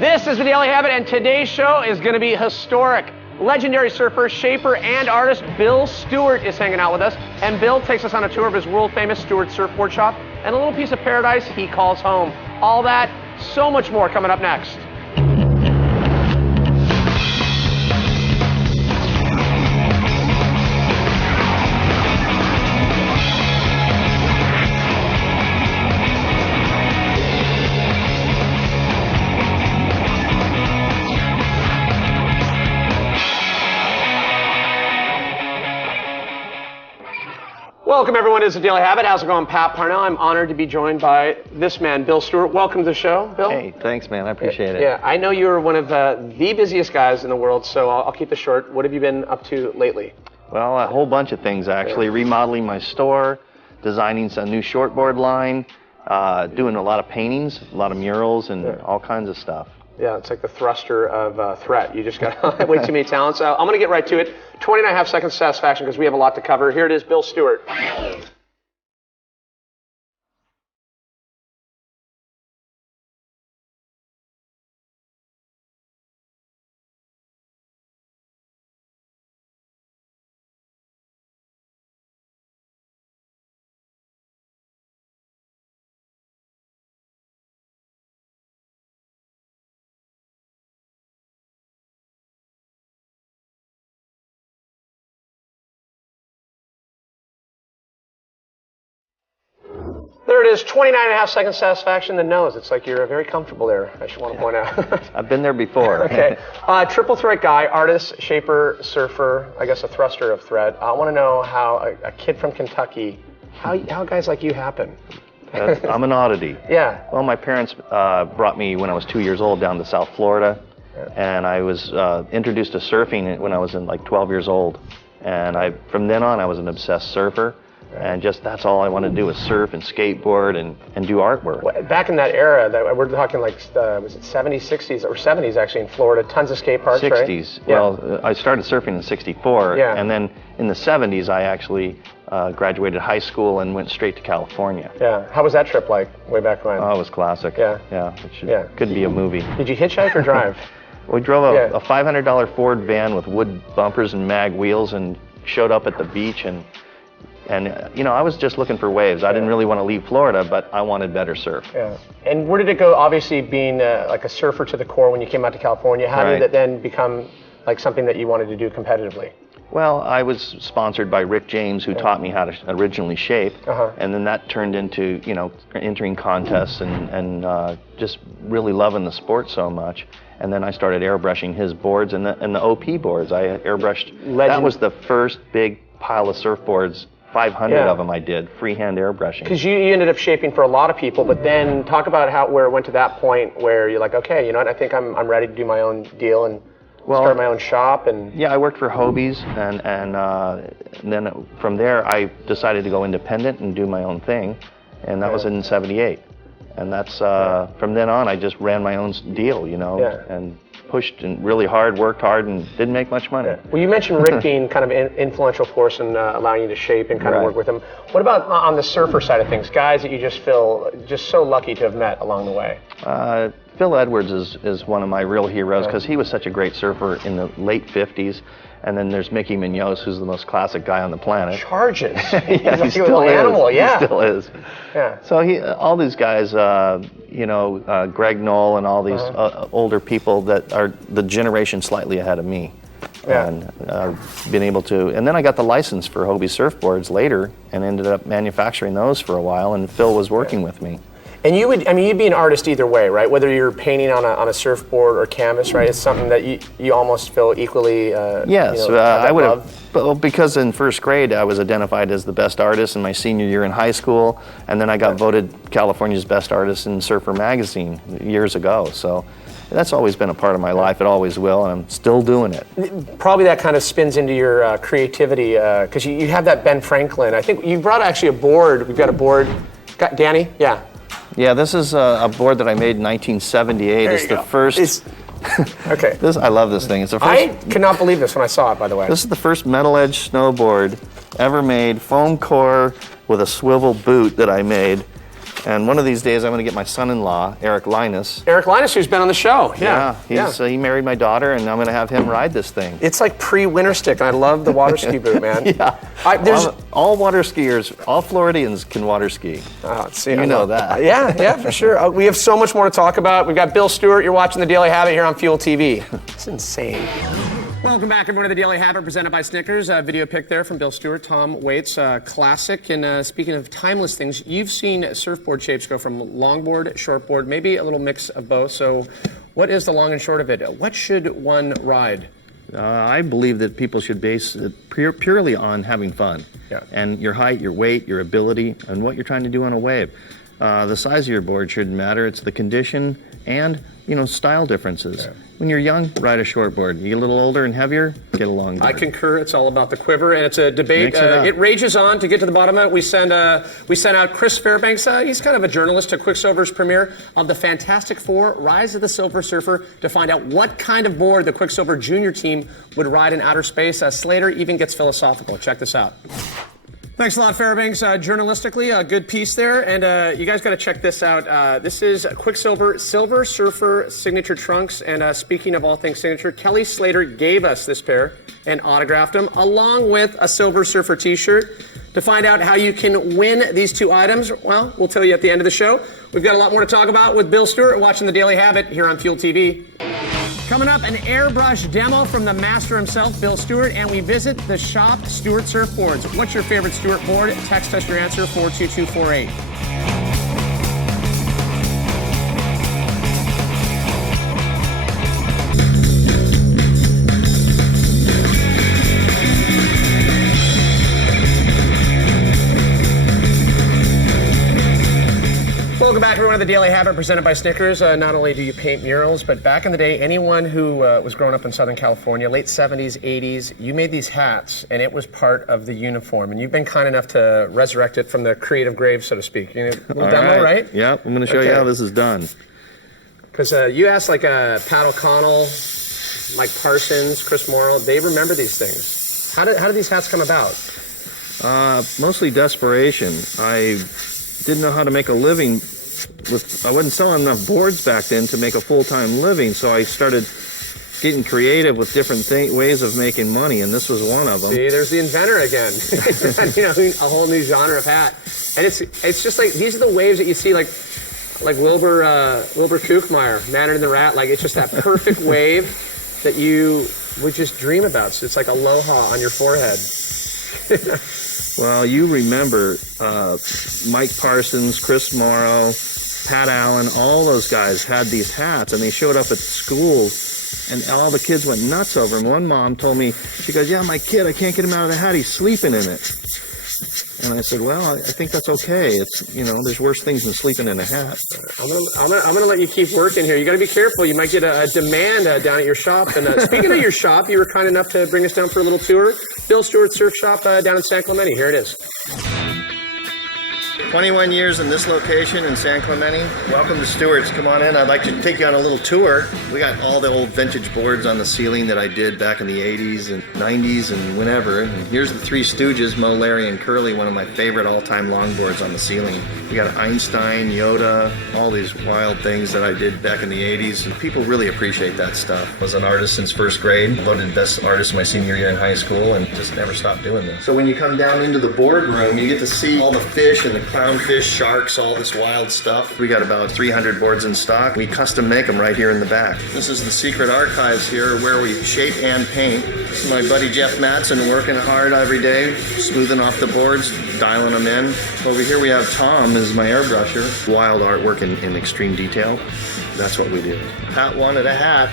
This is the Daily Habit, and today's show is going to be historic. Legendary surfer, shaper, and artist Bill Stewart is hanging out with us, and Bill takes us on a tour of his world-famous Stewart surfboard shop and a little piece of paradise he calls home. All that, so much more coming up next. Welcome, everyone, to the Daily Habit. How's it going? Pat Parnell. I'm honored to be joined by this man, Bill Stewart. Welcome to the show, Bill. Hey, thanks, man. I appreciate it. Yeah, I know you're one of the busiest guys in the world, so I'll keep this short. What have you been up to lately? Well, a whole bunch of things, actually. Remodeling my store, designing some new shortboard line, doing a lot of paintings, a lot of murals, and all kinds of stuff. Yeah, it's like the thruster of threat. You just got way too many talents. I'm going to get right to it. 20.5 seconds satisfaction because we have a lot to cover. Here it is, Bill Stewart. There it is, 29.5 seconds satisfaction, the nose. It's like you're very comfortable there, I should want to point out. I've been there before. Okay. Triple threat guy, artist, shaper, surfer, I guess a thruster of threat. I want to know how a kid from Kentucky, how guys like you happen. I'm an oddity. Yeah. Well, my parents brought me when I was 2 years old down to South Florida, and I was introduced to surfing when I was in like 12 years old. And from then on, I was an obsessed surfer. And just that's all I wanted to do was surf and skateboard and do artwork. Well, back in that era, that we're talking like, was it 70s, 60s, or 70s actually in Florida, tons of skate parks, 60s. Right? 60s. Well, I started surfing in 64, and then in the 70s I actually graduated high school and went straight to California. Yeah. How was that trip like, way back when? Oh, it was classic. Yeah. It could be a movie. Did you hitchhike or drive? We drove a $500 Ford van with wood bumpers and mag wheels and showed up at the beach and you know, I was just looking for waves. I didn't really want to leave Florida, but I wanted better surf. Yeah. And where did it go, obviously being like a surfer to the core when you came out to California, how did it then become like something that you wanted to do competitively? Well, I was sponsored by Rick James, who taught me how to originally shape, and then that turned into, you know, entering contests and just really loving the sport so much. And then I started airbrushing his boards and the OP boards. I airbrushed. That was the first big pile of surfboards. 500 of them I did, freehand airbrushing. Because you ended up shaping for a lot of people, but then talk about where it went to that point where you're like, okay, you know what, I think I'm ready to do my own deal and start my own shop. And yeah, I worked for Hobie's, and then from there I decided to go independent and do my own thing, and that was in '78. And that's from then on I just ran my own deal, you know, and pushed and really hard, worked hard, and didn't make much money. Well, you mentioned Rick being kind of an influential force in allowing you to shape and kind of work with him. What about on the surfer side of things, guys that you just feel just so lucky to have met along the way? Phil Edwards is one of my real heroes because he was such a great surfer in the late 50s. And then there's Mickey Munoz, who's the most classic guy on the planet. Charges. Yeah, he still is. Animal, yeah. He still is. Yeah. So all these guys, you know, Greg Knoll and all these older people that are the generation slightly ahead of me. Yeah. And been able to, and then I got the license for Hobie surfboards later and ended up manufacturing those for a while, and Phil was working with me. And you'd be an artist either way, right? Whether you're painting on a surfboard or canvas, right? It's something that you almost feel equally. Yes, I would have. Well, because in first grade I was identified as the best artist in my senior year in high school, and then I got voted California's best artist in Surfer magazine years ago. So that's always been a part of my life. It always will, and I'm still doing it. Probably that kind of spins into your creativity because you have that Ben Franklin. I think you brought actually a board. We've got a board. Danny? Yeah. Yeah, this is a board that I made in 1978. It's the first. Okay. I love this thing. It's the first. I could not believe this when I saw it, by the way. This is the first metal edge snowboard ever made, foam core with a swivel boot that I made. And one of these days, I'm going to get my son-in-law, Eric Linus. Eric Linus, who's been on the show. Yeah. He married my daughter, and I'm going to have him ride this thing. It's like pre-winter stick, and I love the water ski boot, man. Yeah. All water skiers, all Floridians can water ski. You know that. Yeah, for sure. We have so much more to talk about. We've got Bill Stewart. You're watching The Daily Habit here on Fuel TV. It's insane. Welcome back, everyone, to The Daily Habit, presented by Snickers. Video pic there from Bill Stewart, Tom Waits, classic. And speaking of timeless things, you've seen surfboard shapes go from longboard, shortboard, maybe a little mix of both. So what is the long and short of it? What should one ride? I believe that people should base it purely on having fun. Yeah. And your height, your weight, your ability, and what you're trying to do on a wave. The size of your board shouldn't matter. It's the condition and, style differences. Yeah. When you're young, ride a shortboard. You get a little older and heavier, get a longboard. I concur. It's all about the quiver, and it's a debate. It rages on. To get to the bottom of it, we sent out Chris Fairbanks. He's kind of a journalist to Quicksilver's premiere of the Fantastic Four: Rise of the Silver Surfer, to find out what kind of board the Quicksilver Junior team would ride in outer space. Slater even gets philosophical. Check this out. Thanks a lot, Fairbanks. Journalistically, a good piece there. And you guys got to check this out. This is Quicksilver Silver Surfer Signature Trunks. And speaking of all things signature, Kelly Slater gave us this pair and autographed them, along with a Silver Surfer t-shirt. To find out how you can win these two items, well, we'll tell you at the end of the show. We've got a lot more to talk about with Bill Stewart, watching The Daily Habit here on Fuel TV. Coming up, an airbrush demo from the master himself, Bill Stewart, and we visit the shop, Stewart Surfboards. What's your favorite Stewart board? Text us your answer, 42248. Welcome back, everyone, to The Daily Habit, presented by Snickers. Not only do you paint murals, but back in the day, anyone who was growing up in Southern California, late 70s, 80s, you made these hats, and it was part of the uniform. And you've been kind enough to resurrect it from the creative grave, so to speak. You know, a little demo, right? Yep, I'm going to show you how this is done. Because you asked like Pat O'Connell, Mike Parsons, Chris Morrow, they remember these things. How did these hats come about? Mostly desperation. I didn't know how to make a living. I wasn't selling enough boards back then to make a full-time living, so I started getting creative with different ways of making money, and this was one of them. See, there's the inventor again. A whole new genre of hat. And it's just like, these are the waves that you see, like Wilbur Kookmeyer, Man in the Rat. Like, it's just that perfect wave that you would just dream about. So it's like aloha on your forehead. Well, you remember Mike Parsons, Chris Morrow, Pat Allen, all those guys had these hats, and they showed up at schools, and all the kids went nuts over them. One mom told me, she goes, "Yeah, my kid, I can't get him out of the hat. He's sleeping in it." And I said, "Well, I think that's okay. It's, there's worse things than sleeping in a hat." I'm gonna let you keep working here. You got to be careful. You might get a demand down at your shop. And speaking of your shop, you were kind enough to bring us down for a little tour. Bill Stewart Surf Shop down in San Clemente. Here it is. 21 years in this location in San Clemente. Welcome to Stewart's. Come on in. I'd like to take you on a little tour. We got all the old vintage boards on the ceiling that I did back in the 80s and 90s and whenever. And here's the Three Stooges, Mo, Larry, and Curly, one of my favorite all-time longboards on the ceiling. We got Einstein, Yoda, all these wild things that I did back in the 80s. And people really appreciate that stuff. I was an artist since first grade, voted best artist my senior year in high school, and just never stopped doing this. So when you come down into the boardroom, you get to see all the fish and the clownfish, sharks, all this wild stuff. We got about 300 boards in stock. We custom make them right here in the back. This is the secret archives here where we shape and paint. This is my buddy Jeff Matson working hard every day, smoothing off the boards, dialing them in. Over here we have Tom, is my airbrusher. Wild artwork in extreme detail. That's what we do. Pat wanted a hat.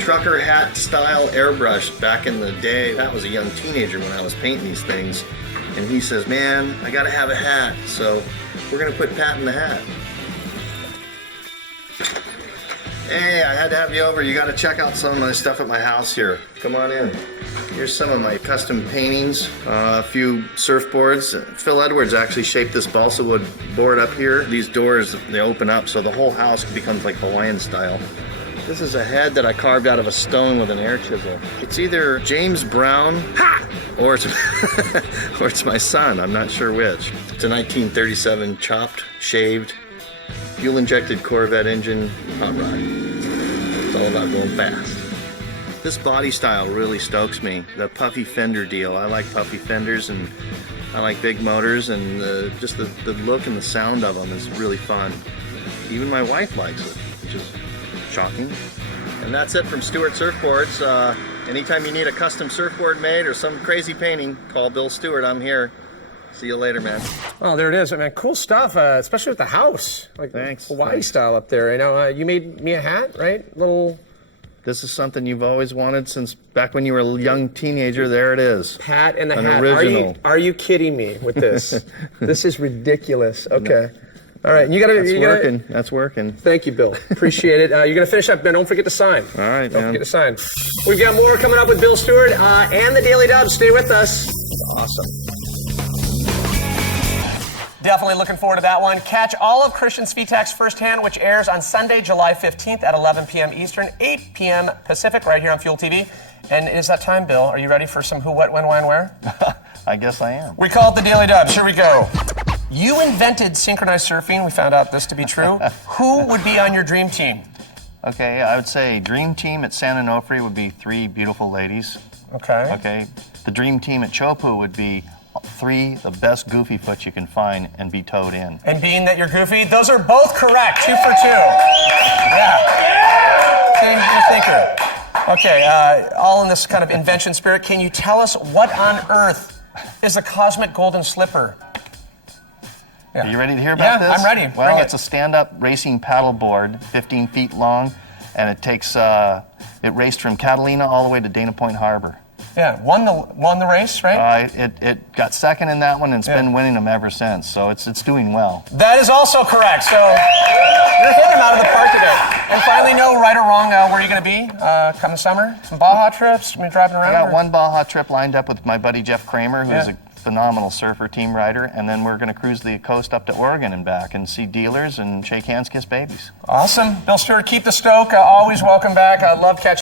Trucker hat style airbrush back in the day. That was a young teenager when I was painting these things. And he says, "Man, I gotta have a hat." So we're gonna put Pat in the hat. Hey, I had to have you over. You gotta check out some of my stuff at my house here. Come on in. Here's some of my custom paintings, a few surfboards. Phil Edwards actually shaped this balsa wood board up here. These doors, they open up so the whole house becomes like Hawaiian style. This is a head that I carved out of a stone with an air chisel. It's either James Brown, or it's, or it's my son. I'm not sure which. It's a 1937 chopped, shaved, fuel-injected Corvette engine hot rod. It's all about going fast. This body style really stokes me. The puffy fender deal. I like puffy fenders, and I like big motors, and just the look and the sound of them is really fun. Even my wife likes it, which is shocking. And that's it from Stewart Surfboards. Anytime you need a custom surfboard made or some crazy painting, call Bill Stewart. I'm here. See you later, man. Oh, there it is. I mean, cool stuff, especially with the house. Like Thanks. Hawaii style up there. You know, you made me a hat, right? Little... This is something you've always wanted since back when you were a young teenager. There it is. Hat and the An hat. original. Are you kidding me with this? This is ridiculous. Okay. All right. You gotta. Working. That's working. Thank you, Bill. Appreciate it. You're gonna finish up, man. Don't forget to sign. All right, Don't man. forget to sign. We've got more coming up with Bill Stewart and the Daily Dubs. Stay with us. Awesome. Definitely looking forward to that one. Catch all of Christian Svitek's Firsthand, which airs on Sunday, July 15th at 11 p.m. Eastern, 8 p.m. Pacific, right here on Fuel TV. And it is that time, Bill. Are you ready for some who, what, when, why, and where? I guess I am. We call it the Daily Dubs. Here we go. You invented synchronized surfing. We found out this to be true. Who would be on your dream team? Okay, I would say dream team at San Onofre would be 3 beautiful ladies. Okay. Okay. The dream team at Chopu would be 3 the best goofy foot you can find and be towed in. And being that you're goofy, those are both correct. 2 for 2. Yeah. Okay, you're a thinker. Okay, all in this kind of invention spirit. Can you tell us what on earth is a cosmic golden slipper? Yeah. Are you ready to hear about this? Yeah, I'm ready. Well, it's a stand-up racing paddleboard, 15 feet long, and it takes, it raced from Catalina all the way to Dana Point Harbor. Yeah, won the race, right? It got second in that one, and it's been winning them ever since. So it's doing well. That is also correct. So you're hitting them out of the park today. And finally, know right or wrong where you're going to be come summer. Some Baja trips. Driving around. I got one Baja trip lined up with my buddy Jeff Kramer, who's a phenomenal surfer, team rider, and then we're going to cruise the coast up to Oregon and back and see dealers and shake hands, kiss babies. Awesome, Bill Stewart. Keep the stoke. Always welcome back. I love catching.